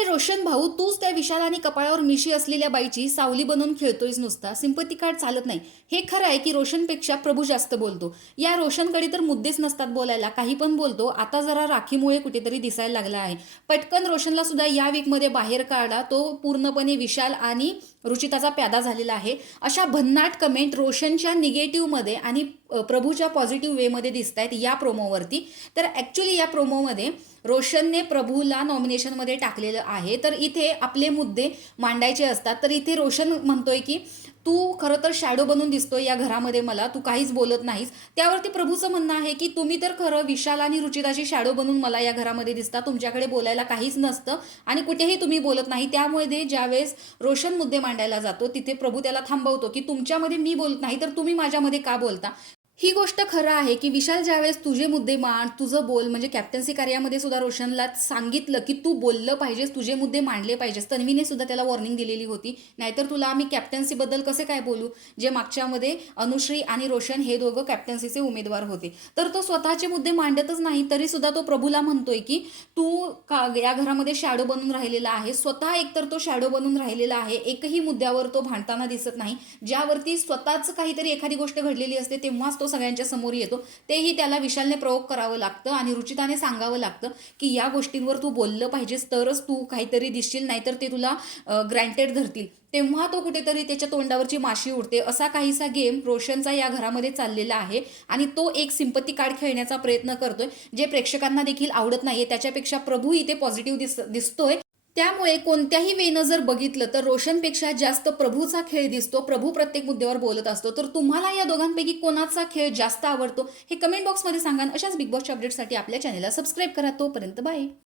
अरे रोशन भाऊ, तूच त्या विशाल आणि कपाळावर मिशी असलेल्या बाईची सावली बनवून खेळतोयस नुसता. सिंपती कार्ड चालत नाही. हे खरं आहे की रोशनपेक्षा प्रभू जास्त बोलतो. या रोशनकडे तर मुद्देच नसतात बोलायला, काही पण बोलतो. आता जरा राखीमुळे कुठेतरी दिसायला लागला आहे. पटकन रोशनला सुद्धा या वीकमध्ये बाहेर काढा. तो पूर्णपणे विशाल आणि रुचिताचा प्यादा झालेला आहे. अशा भन्नाट कमेंट रोशनच्या निगेटिव्हमध्ये आणि प्रभूच्या पॉझिटिव्ह वेमध्ये दिसत आहेत या प्रोमोवरती. तर ॲक्च्युली या प्रोमोमध्ये रोशनने प्रभूला नॉमिनेशनमध्ये टाकलेलं आहे. तर इथे आपले मुद्दे मांडायचे असतात. तर इथे रोशन म्हणतोय की तू खरं तर शॅडो बनून दिसतोय या घरामध्ये, मला तू काहीच बोलत नाहीस. त्यावरती प्रभूचं म्हणणं आहे की तुम्ही तर खरं विशाल आणि रुचिताची शॅडो बनून मला या घरामध्ये दिसता. तुमच्याकडे बोलायला काहीच नसतं आणि कुठेही तुम्ही बोलत नाही. त्यामुळे ज्यावेळेस रोशन मुद्दे मांडायला जातो तिथे प्रभू त्याला थांबवतो की तुमच्यामध्ये मी बोलत नाही तर तुम्ही माझ्यामध्ये का बोलता. ही गोष्ट खरं आहे की विशाल ज्यावेळेस तुझे मुद्दे मांड, तुझं बोल, म्हणजे कॅप्टन्सी कार्यामध्ये सुद्धा रोशनला सांगितलं की तू बोललं पाहिजेस, तुझे मुद्दे मांडले पाहिजेस. तन्वीने सुद्धा त्याला वॉर्निंग दिलेली होती, नाहीतर तुला आम्ही कॅप्टन्सीबद्दल कसे काय बोलू, जे मागच्यामध्ये अनुश्री आणि रोशन हे दोघं कॅप्टन्सीचे उमेदवार होते. तर तो स्वतःचे मुद्दे मांडतच नाही, तरी सुद्धा तो प्रभूला म्हणतोय की तू का या घरामध्ये शॅडो बनून राहिलेला आहे. स्वतः एकतर तो शॅडो बनून राहिलेला आहे, एकही मुद्द्यावर तो भांडताना दिसत नाही. ज्यावरती स्वतःच काहीतरी एखादी गोष्ट घडलेली असते तेव्हाच तो सगळ्यांच्या समोर येतो. तेही त्याला विशालने प्रयोग करावं लागतं आणि रुचिताने सांगावं लागतं की या गोष्टींवर तू बोललं पाहिजेस तरच तू काहीतरी दिसशील, नाहीतर ते तुला ग्रँटेड धरतील. तेव्हा तो कुठेतरी त्याच्या तोंडावरची माशी उडते. असा काहीसा गेम रोशनचा या घरामध्ये चाललेला आहे आणि तो एक सिंपती कार्ड खेळण्याचा प्रयत्न करतोय, जे प्रेक्षकांना देखील आवडत नाहीये. त्याच्यापेक्षा प्रभू इथे पॉझिटिव्ह दिसतोय. त्यामुळे कोणत्याही वेनं जर बघितलं तर रोशनपेक्षा जास्त प्रभूचा खेळ दिसतो. प्रभू प्रत्येक मुद्द्यावर बोलत असतो. तर तुम्हाला या दोघांपैकी कोणाचा खेळ जास्त आवडतो हे कमेंट बॉक्समध्ये सांगा. अशाच बिग बॉसच्या अपडेटसाठी आपल्या चॅनलला सबस्क्राईब करा. तोपर्यंत बाय.